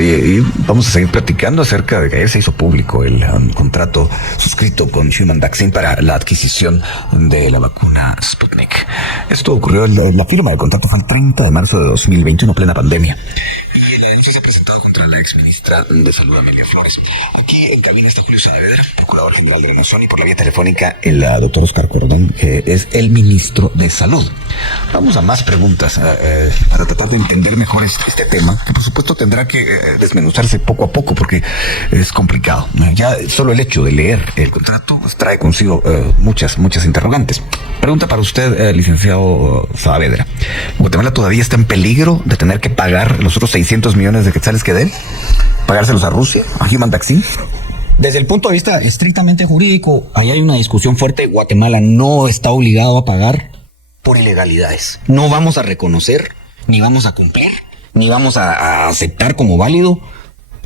y vamos a seguir platicando acerca de que ayer se hizo público el contrato suscrito con Human Vaccine para la adquisición de la vacuna Sputnik. Esto ocurrió, la firma del contrato fue el 30 de marzo de 2021, plena pandemia. Y la denuncia se ha presentado contra la exministra de Salud, Amelia Flores. Aquí en cabina está Julio Saavedra, procurador general de la Nación, y por la vía telefónica el doctor Oscar Cordón, que es el ministro de Salud. Vamos a más preguntas para tratar de entender mejor este tema, que por supuesto tendrá que desmenuzarse poco a poco porque es complicado. Ya solo el hecho de leer el contrato trae consigo muchas interrogantes. Pregunta para usted, licenciado Saavedra. ¿Guatemala todavía está en peligro de tener que pagar los otros 600 millones de quetzales que debe? ¿Pagárselos a Rusia, a Human Vaccine? Desde el punto de vista estrictamente jurídico, ahí hay una discusión fuerte. Guatemala no está obligado a pagar por ilegalidades. No vamos a reconocer, ni vamos a cumplir, ni vamos a aceptar como válido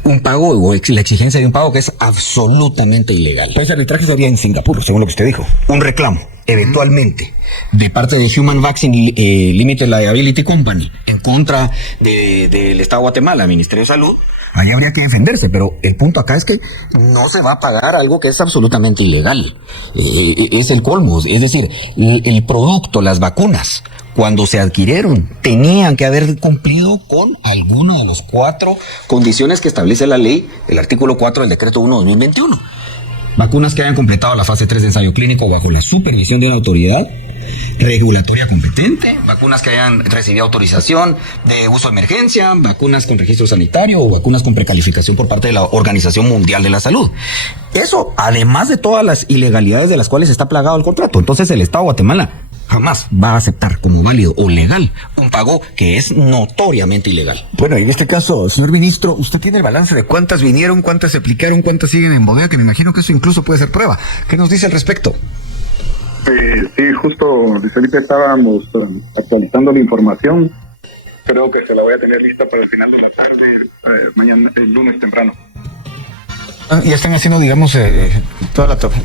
un pago o la exigencia de un pago que es absolutamente ilegal. Pues ese arbitraje sería en Singapur, según lo que usted dijo. Un reclamo, eventualmente, de parte de Human Vaccine Limited Liability Company en contra del Estado de Guatemala, Ministerio de Salud. Ahí habría que defenderse, pero el punto acá es que no se va a pagar algo que es absolutamente ilegal. Es el colmo. Es decir, el producto, las vacunas, cuando se adquirieron, tenían que haber cumplido con alguna de las 4 condiciones que establece la ley, el artículo 4 del decreto 1/2021. Vacunas que hayan completado la fase 3 de ensayo clínico bajo la supervisión de una autoridad regulatoria competente, vacunas que hayan recibido autorización de uso de emergencia, vacunas con registro sanitario o vacunas con precalificación por parte de la Organización Mundial de la Salud. Eso, además de todas las ilegalidades de las cuales está plagado el contrato. Entonces el Estado de Guatemala jamás va a aceptar como válido o legal un pago que es notoriamente ilegal. Bueno, y en este caso, señor ministro, usted tiene el balance de cuántas vinieron, cuántas se aplicaron, cuántas siguen en bodega, que me imagino que eso incluso puede ser prueba. ¿Qué nos dice al respecto? Sí, justo, Luis Felipe, estábamos actualizando la información. Creo que se la voy a tener lista para el final de la tarde, mañana, el lunes temprano. Y están haciendo, digamos,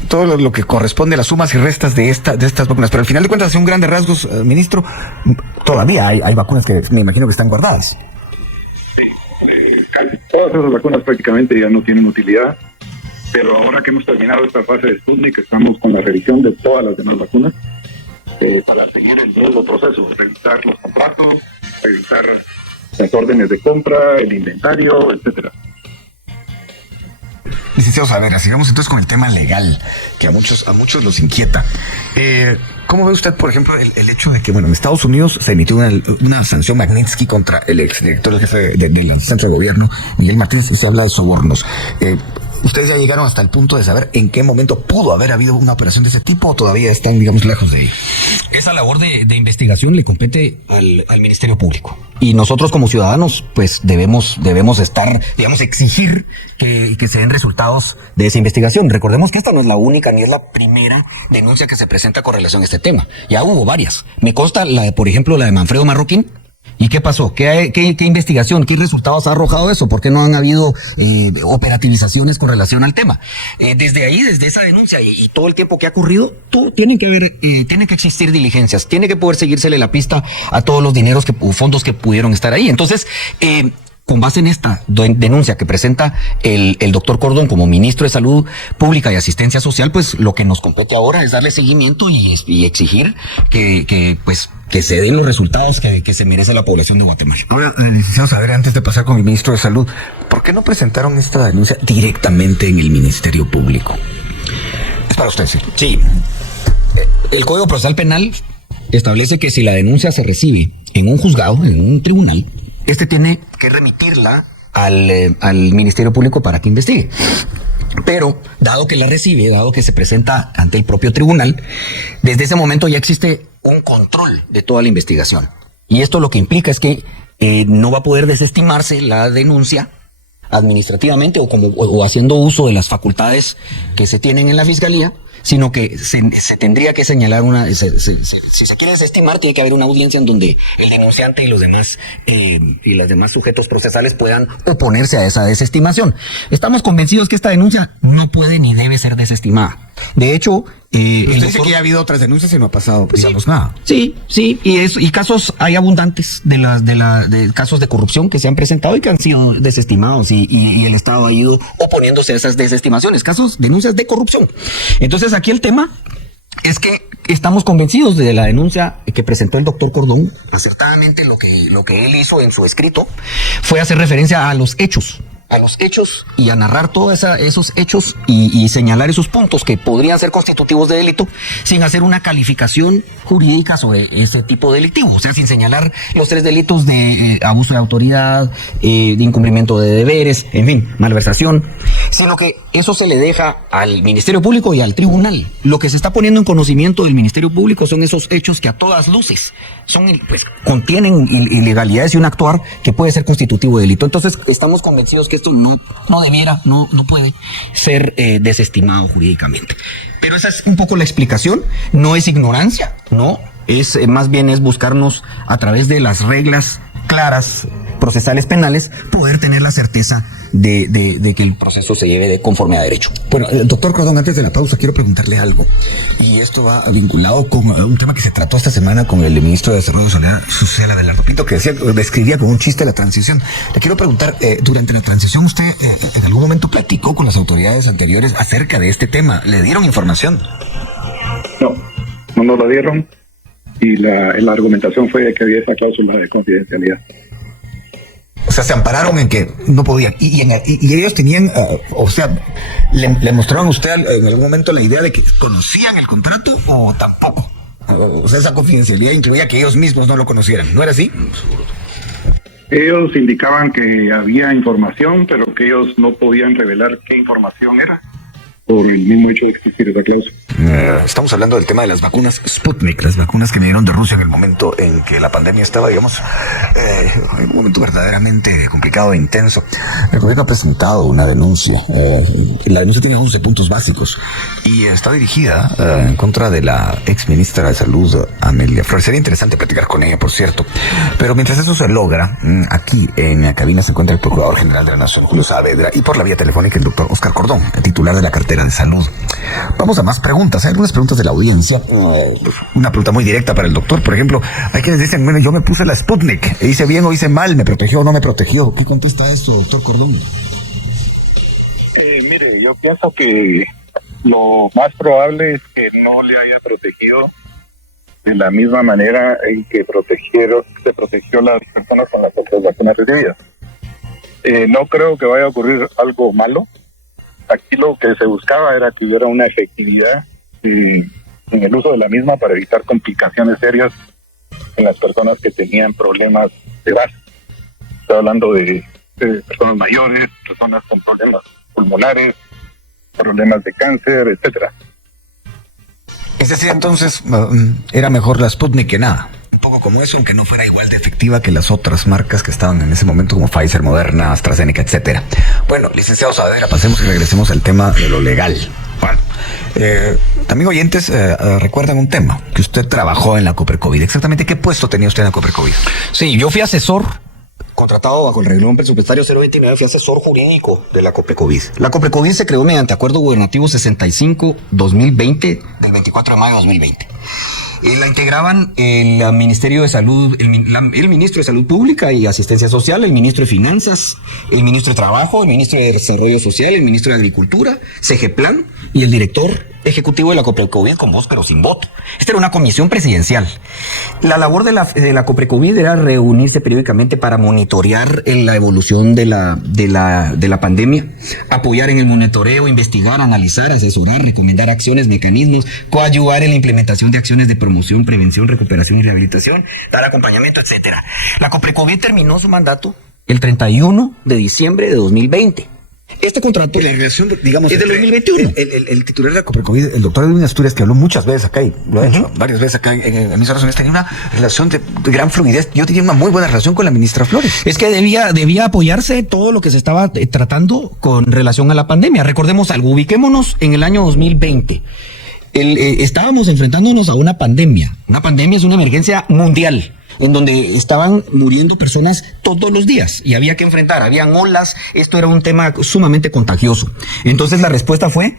todo lo que corresponde a las sumas y restas de estas vacunas. Pero al final de cuentas, según grandes rasgos, ministro, todavía hay vacunas que me imagino que están guardadas. Sí, casi todas esas vacunas prácticamente ya no tienen utilidad. Pero ahora que hemos terminado esta fase de Sputnik, estamos con la revisión de todas las demás vacunas para seguir el mismo proceso, revisar los contratos, revisar las órdenes de compra, el inventario, etcétera. Licenciado Saavedra, sigamos entonces con el tema legal, que a muchos los inquieta. ¿Cómo ve usted, por ejemplo, el hecho de que, bueno, en Estados Unidos se emitió una sanción Magnitsky contra el exdirector del jefe del centro de gobierno, Miguel Martínez, y se habla de sobornos? ¿Ustedes ya llegaron hasta el punto de saber en qué momento pudo haber habido una operación de ese tipo o todavía están, digamos, lejos de ello? Esa labor de investigación le compete al Ministerio Público. Y nosotros como ciudadanos, pues debemos estar, digamos, exigir que se den resultados de esa investigación. Recordemos que esta no es la única ni es la primera denuncia que se presenta con relación a este tema. Ya hubo varias. Me consta por ejemplo, la de Manfredo Marroquín. ¿Y qué pasó? ¿Qué investigación? ¿Qué resultados ha arrojado eso? ¿Por qué no han habido operativizaciones con relación al tema? Desde esa denuncia y todo el tiempo que ha ocurrido, tiene que existir diligencias, tiene que poder seguírsele la pista a todos los dineros fondos que pudieron estar ahí. Entonces, con base en esta denuncia que presenta el doctor Cordón como ministro de Salud Pública y Asistencia Social, pues lo que nos compete ahora es darle seguimiento y exigir que se den los resultados que se merece la población de Guatemala. Ahora, licenciado Saavedra, antes de pasar con el ministro de Salud, ¿por qué no presentaron esta denuncia directamente en el Ministerio Público? Es para usted, sí. Sí. El Código Procesal Penal establece que si la denuncia se recibe en un juzgado, en un tribunal, tiene que remitirla al Ministerio Público para que investigue. Pero, dado que la recibe, dado que se presenta ante el propio tribunal, desde ese momento ya existe un control de toda la investigación. Y esto lo que implica es que no va a poder desestimarse la denuncia administrativamente o haciendo uso de las facultades que se tienen en la Fiscalía, sino que se tendría que señalar si se quiere desestimar, tiene que haber una audiencia en donde el denunciante y los demás sujetos procesales puedan oponerse a esa desestimación. Estamos convencidos que esta denuncia no puede ni debe ser desestimada. De hecho, Usted dice que ya ha habido otras denuncias y no ha pasado, digamos, nada. Sí, y casos hay abundantes de casos de corrupción que se han presentado y que han sido desestimados y el Estado ha ido oponiéndose a esas desestimaciones, denuncias de corrupción. Entonces aquí el tema es que estamos convencidos de la denuncia que presentó el doctor Cordón. Acertadamente lo que él hizo en su escrito fue hacer referencia a los hechos y a narrar todos esos hechos y señalar esos puntos que podrían ser constitutivos de delito sin hacer una calificación jurídica sobre ese tipo delictivo, o sea, sin señalar los 3 delitos de abuso de autoridad, de incumplimiento de deberes, en fin, malversación, sino que eso se le deja al Ministerio Público y al tribunal. Lo que se está poniendo en conocimiento del Ministerio Público son esos hechos que a todas luces contienen ilegalidades y un actuar que puede ser constitutivo de delito. Entonces estamos convencidos que esto no puede ser desestimado jurídicamente. Pero esa es un poco la explicación. No es ignorancia, no, es más bien es buscarnos a través de las reglas claras procesales penales poder tener la certeza de que el proceso se lleve de conforme a derecho. Bueno, doctor Cordón, antes de la pausa quiero preguntarle algo, y esto va vinculado con un tema que se trató esta semana con el ministro de Desarrollo Social, Abelardo Pinto, que describía como un chiste la transición. Le quiero preguntar, durante la transición usted en algún momento platicó con las autoridades anteriores acerca de este tema, ¿le dieron información? No nos lo dieron, y la argumentación fue de que había esa cláusula de confidencialidad. O sea, se ampararon en que no podían. Y ellos tenían, ¿le mostraron a usted en algún momento la idea de que conocían el contrato o tampoco? O sea, esa confidencialidad incluía que ellos mismos no lo conocieran, ¿no era así? Ellos indicaban que había información, pero que ellos no podían revelar qué información era, por el mismo hecho de existir esa cláusula. Estamos hablando del tema de las vacunas Sputnik, las vacunas que vinieron de Rusia en el momento en que la pandemia estaba, digamos, en un momento verdaderamente complicado e intenso. El gobierno ha presentado una denuncia. La denuncia tiene 11 puntos básicos y está dirigida en contra de la ex ministra de Salud, Amelia Flores. Sería interesante platicar con ella, por cierto. Pero mientras eso se logra, aquí en la cabina se encuentra el Procurador General de la Nación, Julio Saavedra, y por la vía telefónica el doctor Oscar Cordón, el titular de la cartera de salud. Vamos a más preguntas. Hay algunas preguntas de la audiencia. Una pregunta muy directa para el doctor. Por ejemplo, hay quienes dicen, bueno, yo me puse la Sputnik, hice bien o hice mal, me protegió o no me protegió. ¿Qué contesta esto, doctor Cordón? Mire, yo pienso que lo más probable es que no le haya protegido de la misma manera en que se protegió las personas con las otras vacunas recibidas. No creo que vaya a ocurrir algo malo. Aquí lo que se buscaba era que hubiera una efectividad en el uso de la misma para evitar complicaciones serias en las personas que tenían problemas de base. Estoy hablando de personas mayores, personas con problemas pulmonares, problemas de cáncer, etcétera. Es decir, entonces, era mejor la Sputnik que nada. Un poco como eso, aunque no fuera igual de efectiva que las otras marcas que estaban en ese momento, como Pfizer, Moderna, AstraZeneca, etcétera. Bueno, licenciado Saavedra, pasemos y regresemos al tema de lo legal. Bueno, también oyentes recuerdan un tema, que usted trabajó en la Coprecovid. Exactamente, ¿qué puesto tenía usted en la Coprecovid? Sí, yo fui asesor contratado bajo el reglamento presupuestario 029, fui asesor jurídico de la Coprecovid. La Coprecovid se creó mediante Acuerdo Gubernativo 65-2020 del 24 de mayo de 2020. La integraban el Ministerio de Salud, el Ministro de Salud Pública y Asistencia Social, el Ministro de Finanzas, el Ministro de Trabajo, el Ministro de Desarrollo Social, el Ministro de Agricultura, CGPlan y el Director Ejecutivo de la Coprecovid con voz pero sin voto. Esta era una comisión presidencial. La labor de la Coprecovid era reunirse periódicamente para monitorear la evolución de la pandemia, apoyar en el monitoreo, investigar, analizar, asesorar, recomendar acciones, mecanismos, coadyuvar en la implementación de acciones de promoción, prevención, recuperación y rehabilitación, dar acompañamiento, etcétera. La Coprecovid terminó su mandato el 31 de diciembre de 2020. Este contrato, la relación, digamos, es del 2021. El titular de la Coprecovid, el doctor Edwin Asturias, que habló muchas veces acá y lo ha hecho varias veces acá en emisoras unidades, tenía una relación de gran fluidez. Yo tenía una muy buena relación con la ministra Flores. Es que debía apoyarse todo lo que se estaba tratando con relación a la pandemia. Recordemos algo, ubiquémonos en el año 2020. Estábamos enfrentándonos a una pandemia. Una pandemia es una emergencia mundial, en donde estaban muriendo personas todos los días y había que enfrentar, habían olas, esto era un tema sumamente contagioso. Entonces la respuesta fue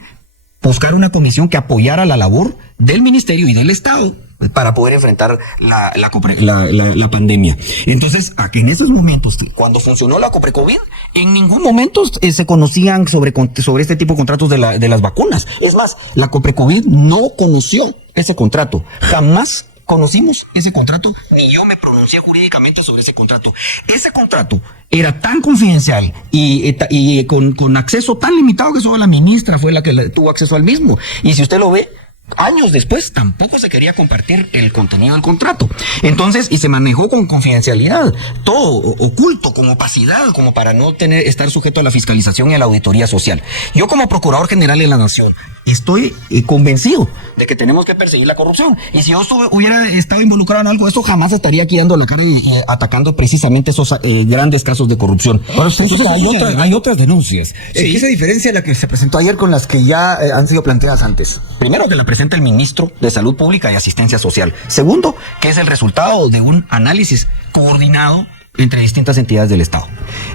buscar una comisión que apoyara la labor del ministerio y del Estado para poder enfrentar la pandemia. Entonces, en esos momentos, cuando funcionó la Coprecovid, en ningún momento se conocían sobre este tipo de contratos de las vacunas. Es más, la Coprecovid no conoció ese contrato. Jamás conocimos ese contrato, ni yo me pronuncié jurídicamente sobre ese contrato. Ese contrato era tan confidencial y con acceso tan limitado que solo la ministra fue la que tuvo acceso al mismo. Y si usted lo ve, años después tampoco se quería compartir el contenido del contrato. Entonces, y se manejó con confidencialidad, todo oculto, con opacidad, como para no estar sujeto a la fiscalización y a la auditoría social. Yo, como Procurador General de la Nación, estoy convencido de que tenemos que perseguir la corrupción. Y si yo hubiera estado involucrado en algo de eso, jamás estaría aquí dando la cara y atacando precisamente esos grandes casos de corrupción. Ahora, usted dice que hay otras denuncias. Sí. ¿Qué se diferencia de la que se presentó ayer con las que ya han sido planteadas antes? Primero, de la presenta el ministro de Salud Pública y Asistencia Social. Segundo, que es el resultado de un análisis coordinado entre distintas entidades del Estado.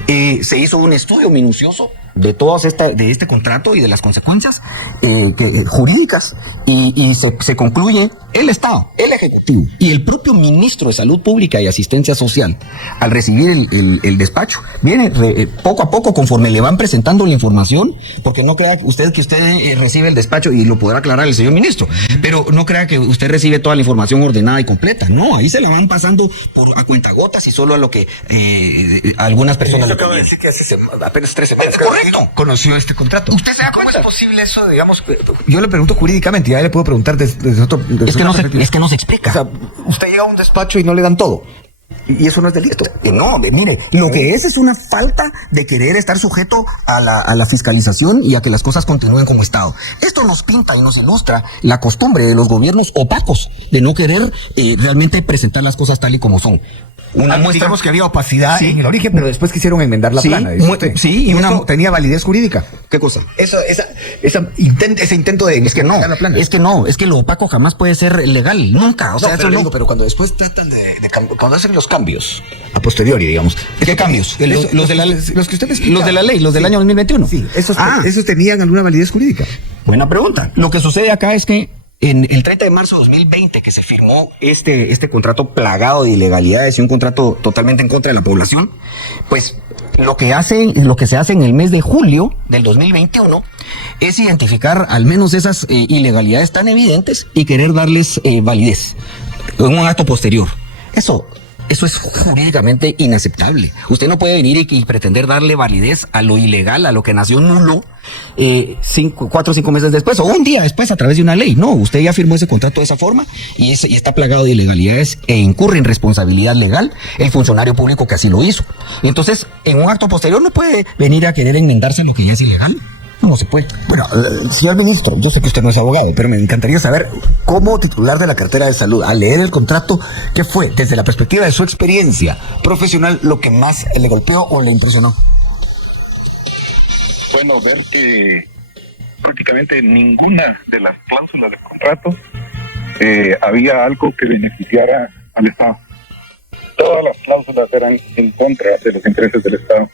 Se hizo un estudio minucioso de este contrato y de las consecuencias jurídicas y se concluye el Estado, el Ejecutivo y el propio ministro de Salud Pública y Asistencia Social, al recibir el despacho, viene poco a poco, conforme le van presentando la información, porque no crea usted que usted recibe el despacho, y lo podrá aclarar el señor ministro, pero no crea que usted recibe toda la información ordenada y completa. No, ahí se la van pasando a cuentagotas y solo a lo que algunas personas... Acabo de decir que hace apenas 3 semanas. Correcto. Conoció este contrato. ¿Usted se da ¿Cómo cuenta? es posible eso, digamos? Yo le pregunto jurídicamente, ya le puedo preguntar desde otro... Es que no se explica. O sea, usted llega a un despacho y no le dan todo. Y eso no es delito. No, mire, lo que es una falta de querer estar sujeto a la fiscalización y a que las cosas continúen como Estado. Esto nos pinta y nos ilustra la costumbre de los gobiernos opacos de no querer realmente presentar las cosas tal y como son. Una muestra, digamos que había opacidad en el origen, pero después quisieron enmendar la plana. Sí, y eso tenía validez jurídica. ¿Qué cosa? Ese intento de es que no, la plana. es que lo opaco jamás puede ser legal, nunca. O sea, pero eso no. digo, pero cuando después tratan cuando hacen los cambios a posteriori, digamos. ¿Qué cambios? Los que usted me explica. Los de la ley, los del año 2021. Sí, esos tenían alguna validez jurídica. Buena pregunta. Lo que sucede acá es que en el 30 de marzo de 2020, que se firmó este contrato plagado de ilegalidades y un contrato totalmente en contra de la población, pues lo que se hace en el mes de julio del 2021 es identificar al menos esas ilegalidades tan evidentes y querer darles validez en un acto posterior. Eso es jurídicamente inaceptable. Usted no puede venir y pretender darle validez a lo ilegal, a lo que nació nulo, 4 o 5 meses después, o un día después, a través de una ley. No, usted ya firmó ese contrato de esa forma y está plagado de ilegalidades e incurre en responsabilidad legal el funcionario público que así lo hizo. Entonces, en un acto posterior no puede venir a querer enmendarse a lo que ya es ilegal. No se puede. Bueno, señor ministro, yo sé que usted no es abogado, pero me encantaría saber, como titular de la cartera de salud, al leer el contrato, ¿qué fue, desde la perspectiva de su experiencia profesional, lo que más le golpeó o le impresionó? Bueno, ver que prácticamente ninguna de las cláusulas del contrato había algo que beneficiara al Estado. Todas las cláusulas eran en contra de los intereses del Estado.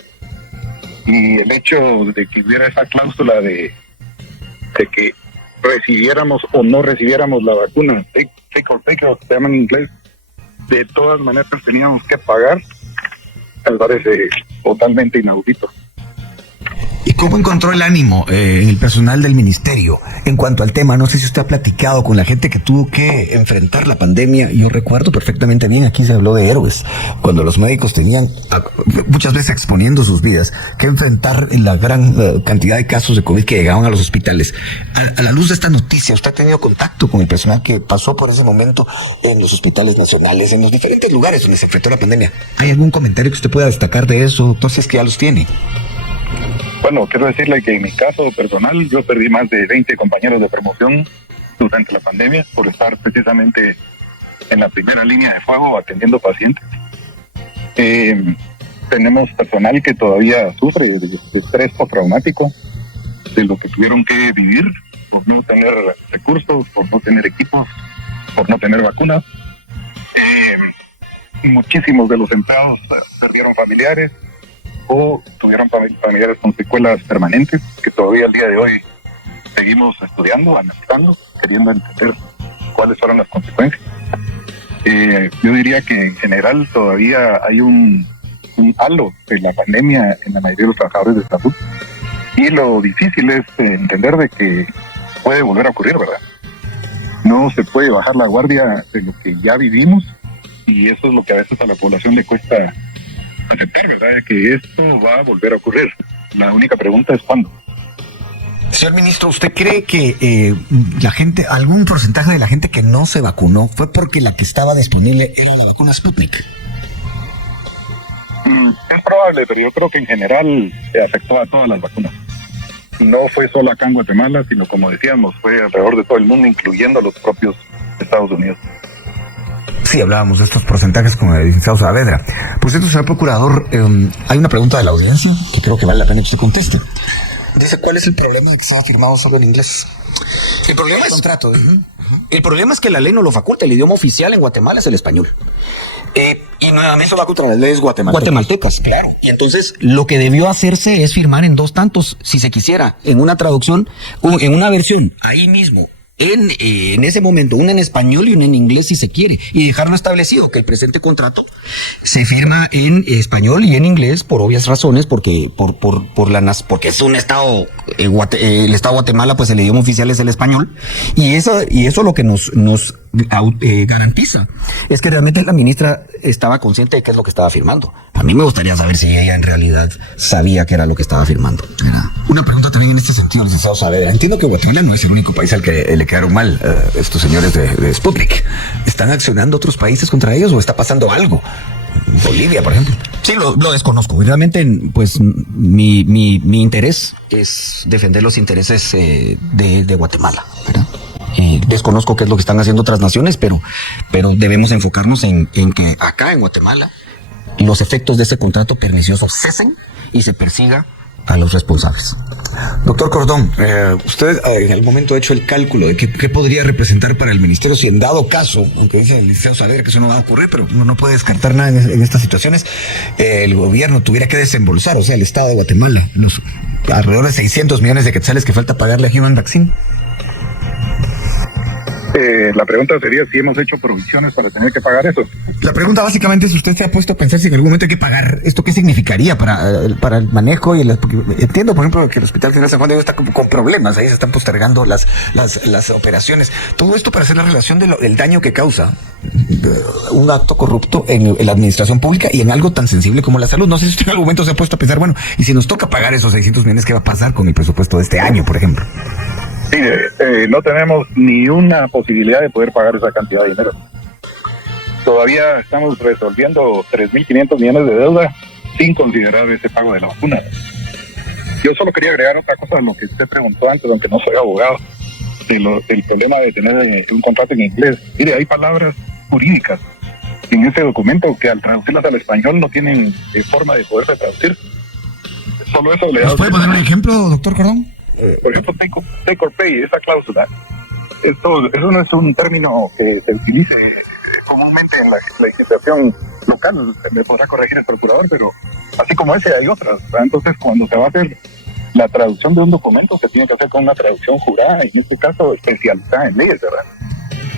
Y el hecho de que hubiera esa cláusula de que recibiéramos o no recibiéramos la vacuna, take or take, o se llama en inglés, de todas maneras teníamos que pagar, me parece totalmente inaudito. ¿Y cómo encontró el ánimo en el personal del ministerio en cuanto al tema? No sé si usted ha platicado con la gente que tuvo que enfrentar la pandemia. Yo recuerdo perfectamente bien, aquí se habló de héroes, cuando los médicos tenían, muchas veces exponiendo sus vidas, que enfrentar la gran cantidad de casos de COVID que llegaban a los hospitales. A la luz de esta noticia, ¿usted ha tenido contacto con el personal que pasó por ese momento en los hospitales nacionales, en los diferentes lugares donde se enfrentó la pandemia? ¿Hay algún comentario que usted pueda destacar de eso? Entonces, que ya los tiene. Bueno, quiero decirle que en mi caso personal, yo perdí más de 20 compañeros de promoción durante la pandemia por estar precisamente en la primera línea de fuego atendiendo pacientes. Tenemos personal que todavía sufre de estrés postraumático, de lo que tuvieron que vivir por no tener recursos, por no tener equipos, por no tener vacunas. Muchísimos de los empleados perdieron familiares o tuvieron familiares con secuelas permanentes que todavía al día de hoy seguimos estudiando, analizando, queriendo entender cuáles fueron las consecuencias. Yo diría que en general todavía hay un halo de la pandemia en la mayoría de los trabajadores de salud, y lo difícil es entender de que puede volver a ocurrir, ¿verdad? No se puede bajar la guardia de lo que ya vivimos, y eso es lo que a veces a la población le cuesta aceptar, ¿verdad? Que esto va a volver a ocurrir. La única pregunta es ¿cuándo? Señor ministro, ¿usted cree que la gente, algún porcentaje de la gente que no se vacunó fue porque la que estaba disponible era la vacuna Sputnik? Es probable, pero yo creo que en general afectó a todas las vacunas. No fue solo acá en Guatemala, sino como decíamos, fue alrededor de todo el mundo, incluyendo los propios Estados Unidos. Sí, hablábamos de estos porcentajes con el licenciado Saavedra. Por cierto, señor procurador, hay una pregunta de la audiencia que creo que vale la pena que usted conteste. Dice, ¿cuál es el problema de que se ha firmado solo en inglés? El problema es... Contrato. El problema es que la ley no lo faculta. El idioma oficial en Guatemala es el español. Y nuevamente Eso va contra las leyes guatemaltecas, claro. Y entonces lo que debió hacerse es firmar en dos tantos, si se quisiera, en una traducción, en una versión, ahí mismo, en ese momento, una en español y una en inglés si se quiere, y dejarlo establecido que el presente contrato se firma en español y en inglés por obvias razones, porque porque es un estado, el estado de Guatemala, pues el idioma oficial es el español, y eso lo que nos garantiza es que realmente la ministra estaba consciente de qué es lo que estaba firmando. A mí me gustaría saber si ella en realidad sabía qué era lo que estaba firmando. Una pregunta también en este sentido, licenciado Saavedra. Entiendo que Guatemala no es el único país al que le quedaron mal estos señores de Sputnik. ¿Están accionando otros países contra ellos o está pasando algo? Bolivia, por ejemplo. Sí, lo desconozco. Realmente, pues, mi interés es defender los intereses de Guatemala, ¿verdad? Desconozco qué es lo que están haciendo otras naciones, pero debemos enfocarnos en que acá en Guatemala los efectos de ese contrato pernicioso cesen y se persiga a los responsables. Doctor Cordón, usted en el momento ha hecho el cálculo de qué podría representar para el ministerio si en dado caso, aunque dice el licenciado Saavedra que eso no va a ocurrir, pero uno no puede descartar nada en estas situaciones, el gobierno tuviera que desembolsar, o sea, el Estado de Guatemala, los alrededor de 600 millones de quetzales que falta pagarle a Human Vaccine. La pregunta sería si hemos hecho provisiones para tener que pagar eso. La pregunta básicamente es si usted se ha puesto a pensar si en algún momento hay que pagar esto, ¿qué significaría para el manejo? Entiendo, por ejemplo, que el Hospital General San Juan de Dios está con problemas, ahí se están postergando las operaciones. Todo esto para hacer la relación del daño que causa un acto corrupto en la administración pública y en algo tan sensible como la salud. No sé si usted en algún momento se ha puesto a pensar, bueno, y si nos toca pagar esos 600 millones, ¿qué va a pasar con el presupuesto de este año, por ejemplo? Sí, no tenemos ni una posibilidad de poder pagar esa cantidad de dinero. Todavía estamos resolviendo 3.500 millones de deuda sin considerar ese pago de la vacuna. Yo solo quería agregar otra cosa a lo que usted preguntó antes, aunque no soy abogado, del problema de tener un contrato en inglés. Mire, hay palabras jurídicas en ese documento que al traducirlas al español no tienen forma de poderse traducir. Solo eso le da... ¿Nos puede poner un ejemplo, doctor Cordón? Por ejemplo, take or pay, esa cláusula. Eso no es un término que se utilice comúnmente en la legislación local. Me podrá corregir el procurador, pero así como ese hay otras, ¿verdad? Entonces, cuando se va a hacer la traducción de un documento, se tiene que hacer con una traducción jurada, en este caso especializada en leyes, ¿verdad?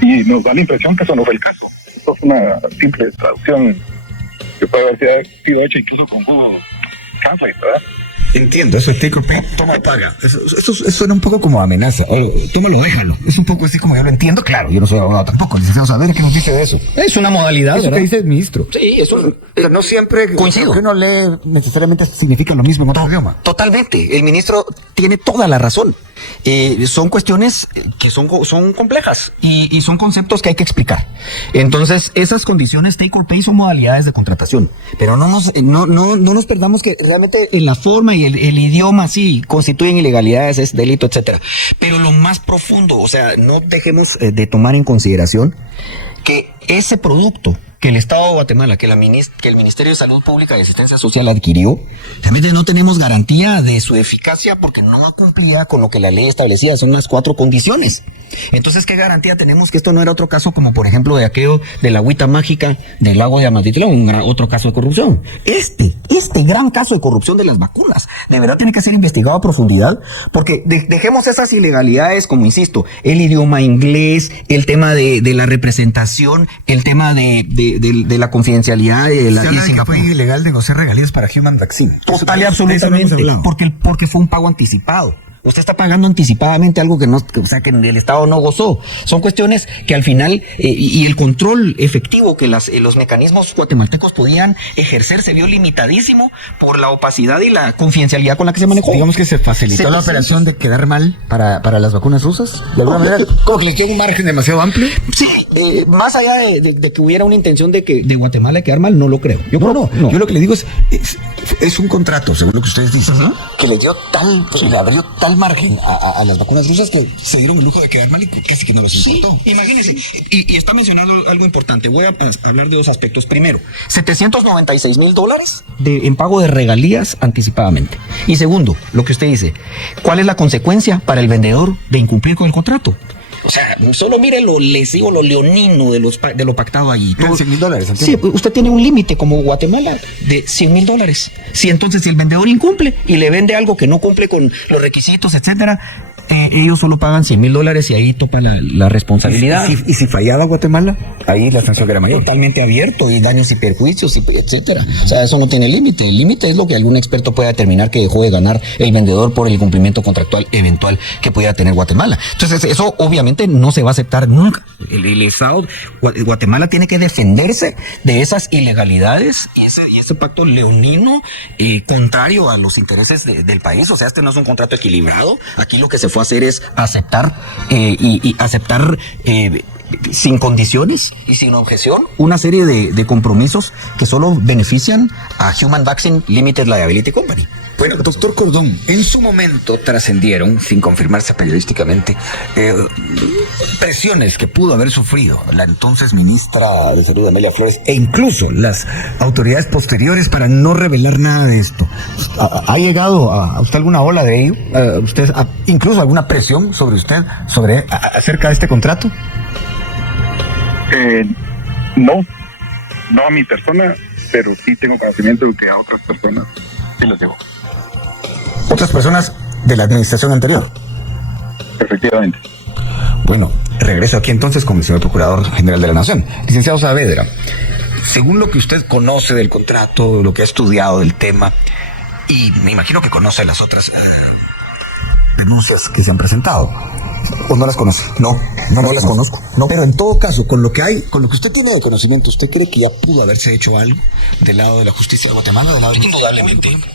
Y nos da la impresión que eso no fue el caso. Esto es una simple traducción que puede haber sido hecha incluso con Google Translate, ¿verdad? Entiendo, eso es take or pay, toma y paga. Eso suena un poco como amenaza. Tómalo, déjalo. Es un poco así como yo lo entiendo. Claro, yo no soy abogado tampoco. Necesitamos saber qué nos dice de eso. Es una modalidad, Eso ¿verdad? que dice el ministro. Sí, eso... Pero no siempre coincido. Lo que uno lee necesariamente significa lo mismo en otro idioma. Totalmente. El ministro tiene toda la razón. Son cuestiones que son complejas y son conceptos que hay que explicar. Entonces, esas condiciones take or pay son modalidades de contratación. Pero no nos perdamos que realmente en la forma y el idioma sí constituyen ilegalidades, es delito, etcétera. Pero lo más profundo, o sea, no dejemos de tomar en consideración que ese producto que el Estado de Guatemala, que el Ministerio de Salud Pública y Asistencia Social adquirió, realmente no tenemos garantía de su eficacia porque no cumplía con lo que la ley establecía, son las 4 condiciones. Entonces, ¿qué garantía tenemos que esto no era otro caso como, por ejemplo, de aquello de la agüita mágica del lago de Amatitlán, otro caso de corrupción? Este gran caso de corrupción de las vacunas, de verdad tiene que ser investigado a profundidad, porque dejemos esas ilegalidades, como insisto, el idioma inglés, el tema de la representación, el tema de la confidencialidad de la... Se habla de que fue ilegal negociar regalías para Human Vaccine. Total y absolutamente, porque fue un pago anticipado. Usted está pagando anticipadamente algo que el Estado no gozó. Son cuestiones que al final, y el control efectivo que los mecanismos guatemaltecos podían ejercer se vio limitadísimo por la opacidad y la confidencialidad con la que se manejó. Digamos que se facilitó la operación de quedar mal para las vacunas rusas. De alguna manera, como que les dio un margen demasiado amplio. Sí, más allá de que hubiera una intención de Guatemala de quedar mal, no lo creo. Yo lo que le digo es un contrato, según lo que ustedes dicen, que le dio le abrió tal margen a las vacunas rusas que se dieron el lujo de quedar mal y casi que no los importó. Imagínense, y está mencionando algo importante. Voy a hablar de 2 aspectos. Primero, $796,000 en pago de regalías anticipadamente. Y segundo, lo que usted dice, ¿cuál es la consecuencia para el vendedor de incumplir con el contrato? O sea, solo mire lo lesivo, lo leonino de lo pactado ahí. $100,000. Sí, usted tiene un límite como Guatemala de $100,000. Si entonces el vendedor incumple y le vende algo que no cumple con los requisitos, etcétera, ellos solo pagan $100,000 y ahí topa la responsabilidad. ¿Y si fallaba Guatemala? Ahí la sanción era mayor. Totalmente abierto, y daños y perjuicios, etcétera. O sea, eso no tiene límite. El límite es lo que algún experto pueda determinar que dejó de ganar el vendedor por el cumplimiento contractual eventual que pudiera tener Guatemala. Entonces, eso obviamente no se va a aceptar nunca. El Estado Guatemala tiene que defenderse de esas ilegalidades y ese pacto leonino contrario a los intereses del país. O sea, este no es un contrato equilibrado. Aquí lo que se fue a hacer es aceptar y aceptar sin condiciones y sin objeción una serie de compromisos que solo benefician a Human Vaccine Limited Liability Company. Bueno, doctor Cordón, en su momento trascendieron, sin confirmarse periodísticamente, presiones que pudo haber sufrido la entonces ministra de Salud, Amelia Flores, e incluso las autoridades posteriores para no revelar nada de esto. ¿Ha llegado a usted alguna ola de ello? ¿Incluso alguna presión sobre usted acerca de este contrato? No a mi persona, pero sí tengo conocimiento de que a otras personas sí los llegó. ¿Otras personas de la administración anterior? Efectivamente. Bueno, regreso aquí entonces con el señor Procurador General de la Nación. Licenciado Saavedra, según lo que usted conoce del contrato, lo que ha estudiado del tema, y me imagino que conoce las otras denuncias que se han presentado, ¿o no las conoce? No las conozco. No. Pero en todo caso, con lo que usted tiene de conocimiento, ¿usted cree que ya pudo haberse hecho algo del lado de la justicia de Guatemala?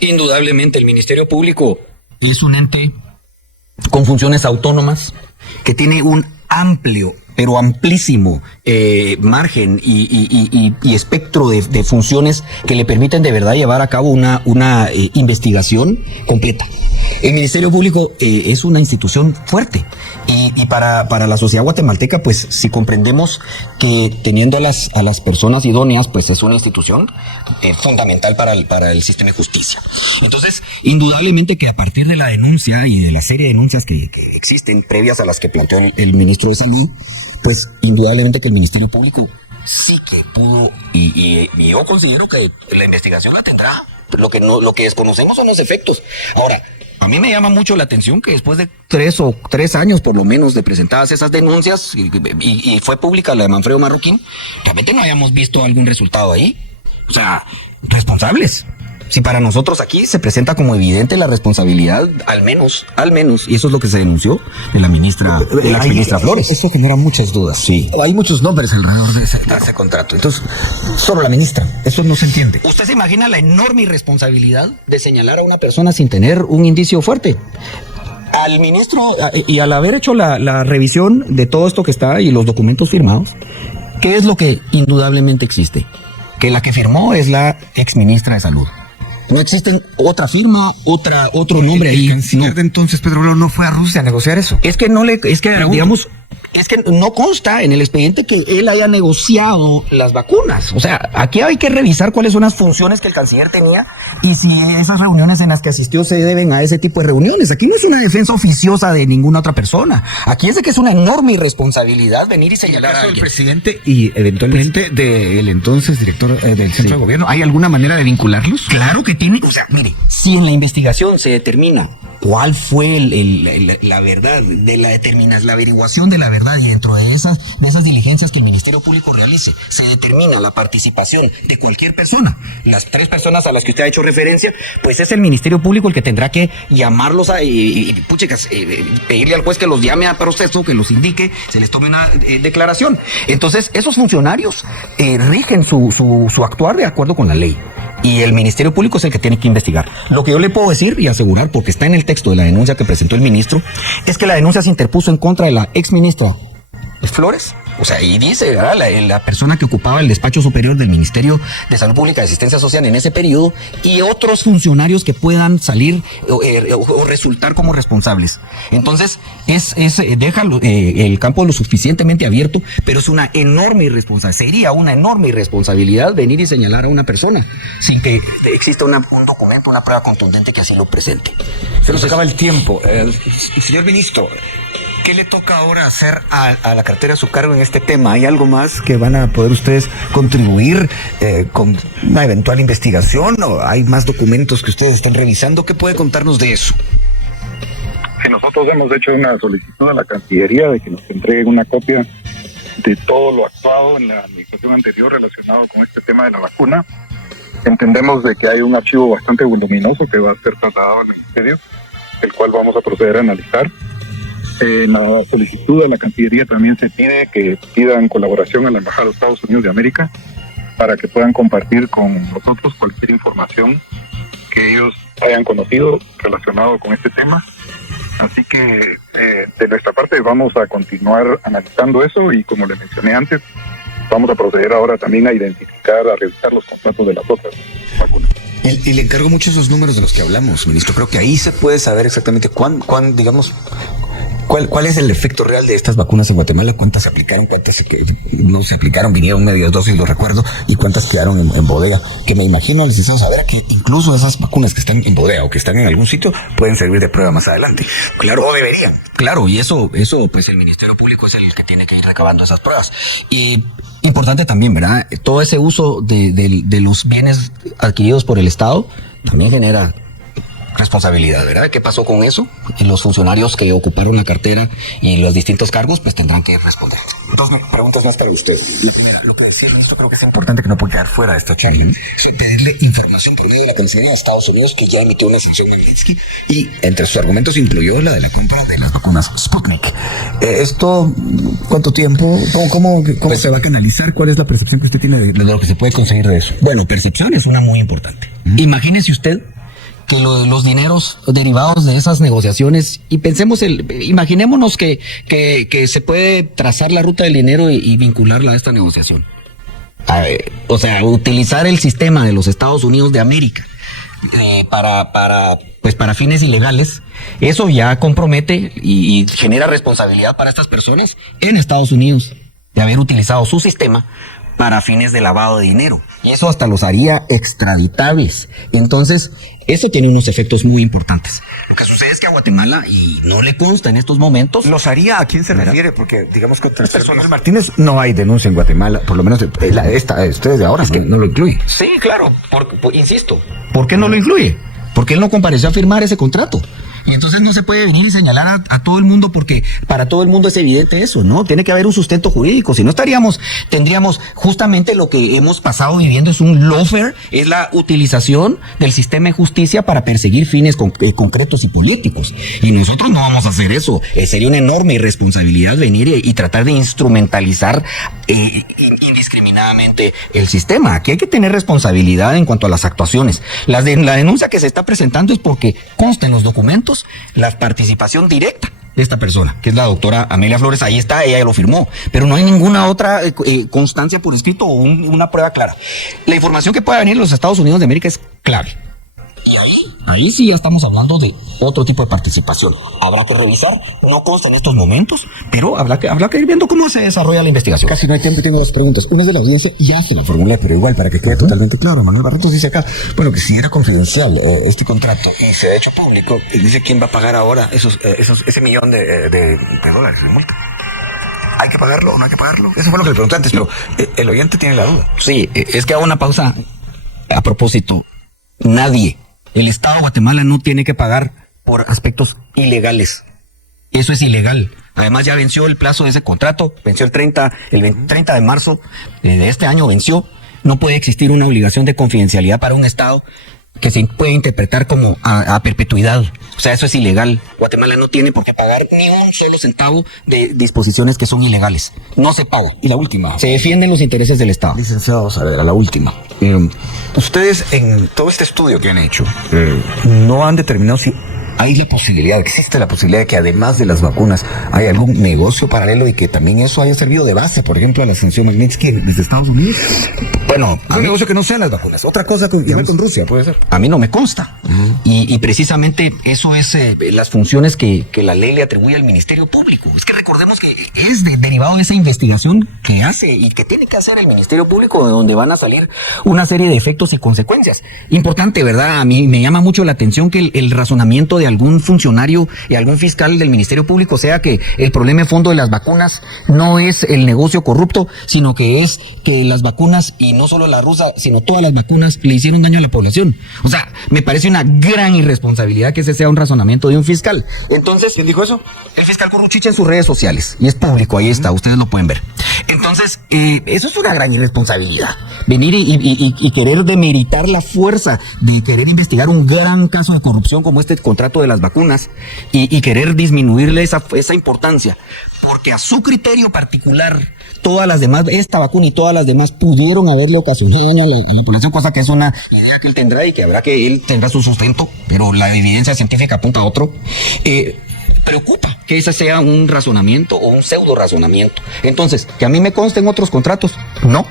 Indudablemente, el Ministerio Público es un ente con funciones autónomas que tiene un amplio, pero amplísimo margen y espectro de funciones que le permiten de verdad llevar a cabo una investigación completa. El Ministerio Público es una institución fuerte y para la sociedad guatemalteca, pues si comprendemos que teniendo a las personas idóneas, pues es una institución fundamental para el sistema de justicia. Entonces, indudablemente que a partir de la denuncia y de la serie de denuncias que existen previas a las que planteó el ministro de Salud, pues indudablemente que el Ministerio Público sí que pudo y yo considero que la investigación la tendrá. Lo que desconocemos son los efectos. Ahora, a mí me llama mucho la atención que después de 3 años por lo menos de presentadas esas denuncias y fue pública la de Manfredo Marroquín, realmente no hayamos visto algún resultado ahí. O sea, responsables. Si para nosotros aquí se presenta como evidente la responsabilidad, al menos, y eso es lo que se denunció de la ministra Flores. Eso genera muchas dudas. Sí. Hay muchos nombres alrededor de ese contrato. Entonces, solo la ministra. Eso no se entiende. ¿Usted se imagina la enorme irresponsabilidad de señalar a una persona sin tener un indicio fuerte? Al ministro, y al haber hecho la revisión de todo esto que está y los documentos firmados, ¿qué es lo que indudablemente existe? Que la que firmó es la exministra de Salud. No existen otra firma, otro nombre ahí. El canciller de entonces, Pedro Blanco, no fue a Rusia a negociar eso. Digamos, es que no consta en el expediente que él haya negociado las vacunas. O sea, aquí hay que revisar cuáles son las funciones que el canciller tenía y si esas reuniones en las que asistió se deben a ese tipo de reuniones. Aquí no es una defensa oficiosa de ninguna otra persona. Aquí es de que es una enorme irresponsabilidad venir y señalar a del alguien. presidente y eventualmente del entonces director del centro de gobierno, ¿hay alguna manera de vincularlos? Claro que tiene, o sea, mire, si en la investigación se determina cuál fue la verdad, la averiguación de la verdad y dentro de esas diligencias que el Ministerio Público realice, se determina la participación de cualquier persona, las 3 personas a las que usted ha hecho referencia, pues es el Ministerio Público el que tendrá que llamarlos pedirle al juez que los llame a proceso, que los indique, se les tome una declaración. Entonces, esos funcionarios rigen su actuar de acuerdo con la ley. Y el Ministerio Público es el que tiene que investigar. Lo que yo le puedo decir y asegurar, porque está en el texto de la denuncia que presentó el ministro, es que la denuncia se interpuso en contra de la exministra Flores. O sea, y dice, ¿verdad? La persona que ocupaba el despacho superior del Ministerio de Salud Pública y Asistencia Social en ese periodo y otros funcionarios que puedan salir o resultar como responsables. Entonces, deja el campo lo suficientemente abierto, pero es una enorme irresponsabilidad. Sería una enorme irresponsabilidad venir y señalar a una persona sin que exista un documento, una prueba contundente que así lo presente. Se nos acaba el tiempo. Señor ministro, ¿qué le toca ahora hacer a la cartera a su cargo en este tema? ¿Hay algo más que van a poder ustedes contribuir con una eventual investigación o hay más documentos que ustedes estén revisando? ¿Qué puede contarnos de eso? Si nosotros hemos hecho una solicitud a la Cancillería de que nos entreguen una copia de todo lo actuado en la administración anterior relacionado con este tema de la vacuna. Entendemos de que hay un archivo bastante voluminoso que va a ser trasladado al Ministerio, el cual vamos a proceder a analizar. En la solicitud de la Cancillería también se pide que pidan colaboración a la Embajada de Estados Unidos de América para que puedan compartir con nosotros cualquier información que ellos hayan conocido relacionado con este tema. Así que de nuestra parte vamos a continuar analizando eso y como le mencioné antes, vamos a proceder ahora también a identificar, a revisar los contratos de las otras vacunas. Y le encargo mucho esos números de los que hablamos, ministro. Creo que ahí se puede saber exactamente digamos, ¿cuál es el efecto real de estas vacunas en Guatemala? ¿Cuántas se aplicaron? ¿Cuántas no se aplicaron? Vinieron medias dosis, lo recuerdo, y cuántas quedaron en bodega. Que me imagino, licenciado, saber que incluso esas vacunas que están en bodega o que están en algún sitio pueden servir de prueba más adelante. Claro, o deberían. Claro, y eso pues el Ministerio Público es el que tiene que ir recabando esas pruebas. Y importante también, ¿verdad? Todo ese uso de los bienes adquiridos por el Estado también genera responsabilidad, ¿verdad? ¿Qué pasó con eso? Los funcionarios que ocuparon la cartera y los distintos cargos, pues tendrán que responder. 2 preguntas más para usted. La primera, lo que decía ministro, creo que es importante que no puede quedar fuera de esta charla. Es pedirle información por medio de la Cancillería de Estados Unidos, que ya emitió una sanción Magnitsky, y entre sus argumentos incluyó la de la compra de las vacunas Sputnik. ¿Esto cuánto tiempo? ¿Cómo pues, se va a canalizar? ¿Cuál es la percepción que usted tiene de lo que se puede conseguir de eso? Bueno, percepción es una muy importante. Imagínese usted que los dineros derivados de esas negociaciones, y imaginémonos que se puede trazar la ruta del dinero y vincularla a esta negociación. O sea, utilizar el sistema de los Estados Unidos de América para fines ilegales, eso ya compromete y genera responsabilidad para estas personas en Estados Unidos de haber utilizado su sistema para fines de lavado de dinero. Y eso hasta los haría extraditables. Entonces, eso tiene unos efectos muy importantes. Lo que sucede es que a Guatemala, y no le consta en estos momentos... ¿Los haría? ¿A quién se refiere? Porque digamos que otras personas... Martínez, no hay denuncia en Guatemala, por lo menos ustedes de ahora, es que no lo incluye. Sí, claro, insisto. ¿Por qué no lo incluye? Porque él no compareció a firmar ese contrato. Y entonces no se puede venir y señalar a todo el mundo porque para todo el mundo es evidente eso, ¿no? Tiene que haber un sustento jurídico. Si no tendríamos justamente lo que hemos pasado viviendo es un lawfare, es la utilización del sistema de justicia para perseguir fines concretos y políticos. Y nosotros no vamos a hacer eso. Sería una enorme irresponsabilidad venir y tratar de instrumentalizar indiscriminadamente el sistema. Aquí hay que tener responsabilidad en cuanto a las actuaciones. La denuncia que se está presentando es porque consta en los documentos la participación directa de esta persona, que es la doctora Amelia Flores. Ahí está, ella lo firmó, pero no hay ninguna otra constancia por escrito o una prueba clara. La información que pueda venir de los Estados Unidos de América es clave. Y ahí sí ya estamos hablando de otro tipo de participación. Habrá que revisar, no consta en estos momentos, pero habrá que ir viendo cómo se desarrolla la investigación. Casi no hay tiempo, tengo dos preguntas. Una es de la audiencia, ya se la formulé, pero igual para que quede totalmente claro. Mulder Barretos dice acá, bueno, que si era confidencial este contrato y se ha hecho público, dice quién va a pagar ahora ese millón de dólares de multa. ¿Hay que pagarlo o no hay que pagarlo? Eso fue lo que le pregunté antes, pero el oyente tiene la duda. Sí, es que hago una pausa. A propósito, el Estado de Guatemala no tiene que pagar por aspectos ilegales. Eso es ilegal. Además ya venció el plazo de ese contrato, venció el 30 de marzo de este año venció. No puede existir una obligación de confidencialidad para un Estado que se puede interpretar como a perpetuidad. O sea, eso es ilegal. Guatemala no tiene por qué pagar ni un solo centavo de disposiciones que son ilegales. No se paga. Y la última. Se defienden los intereses del Estado. Licenciados, a ver, a la última. Ustedes en todo este estudio que han hecho, no han determinado si existe la posibilidad de que además de las vacunas hay algún negocio paralelo y que también eso haya servido de base, por ejemplo, a la sanción Magnitsky desde Estados Unidos. Bueno, Un negocio que no sean las vacunas. Otra cosa con Rusia, puede ser. a mí no me consta. Y precisamente eso es las funciones que la ley le atribuye al Ministerio Público. Es que recordemos que es derivado de esa investigación que hace y que tiene que hacer el Ministerio Público, de donde van a salir una serie de efectos y consecuencias. Importante, ¿verdad? A mí me llama mucho la atención que el razonamiento de algún funcionario y algún fiscal del Ministerio Público sea que el problema de fondo de las vacunas no es el negocio corrupto, sino que es que las vacunas, y no solo la rusa, sino todas las vacunas, le hicieron daño a la población. O sea, me parece una gran irresponsabilidad que ese sea un razonamiento de un fiscal. Entonces, ¿quién dijo eso? el fiscal Corruchiche en sus redes sociales, y es público, ahí está, ustedes lo pueden ver. Entonces, eso es una gran irresponsabilidad. Venir y querer demeritar la fuerza de querer investigar un gran caso de corrupción como este contrato de las vacunas y querer disminuirle esa importancia. Porque a su criterio particular, todas las demás, esta vacuna y todas las demás pudieron haberle ocasionado daño a la población, cosa que es una idea que él tendrá y que él tendrá su sustento, pero la evidencia científica apunta a otro. Preocupa que ese sea un razonamiento o un pseudo razonamiento. Entonces, que a mí me consten otros contratos, no.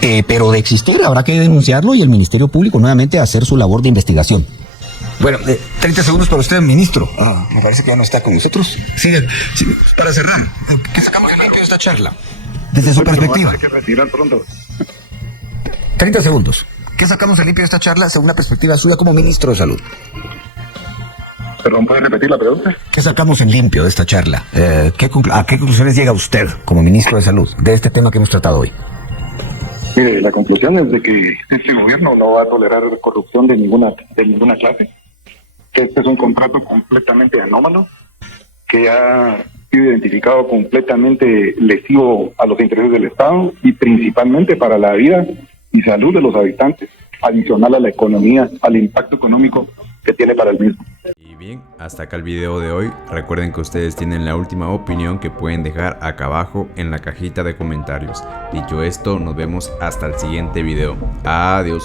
Pero de existir habrá que denunciarlo y el Ministerio Público nuevamente hacer su labor de investigación. Bueno, 30 segundos para usted, ministro. Me parece que ya no está con nosotros. Sí, para cerrar, ¿qué sacamos en limpio de esta charla? Desde su perspectiva. Hay que retirar pronto. 30 segundos. ¿Qué sacamos en limpio de esta charla según la perspectiva suya como ministro de Salud? Perdón, ¿puede repetir la pregunta? ¿Qué sacamos en limpio de esta charla? ¿A qué conclusiones llega usted como ministro de Salud de este tema que hemos tratado hoy? Mire, la conclusión es de que este gobierno no va a tolerar corrupción de ninguna clase. Que este es un contrato completamente anómalo, que ha sido identificado completamente lesivo a los intereses del Estado y principalmente para la vida y salud de los habitantes, adicional a la economía, al impacto económico que tiene para el mismo. Y bien, hasta acá el video de hoy. Recuerden que ustedes tienen la última opinión que pueden dejar acá abajo en la cajita de comentarios. Dicho esto, nos vemos hasta el siguiente video. Adiós.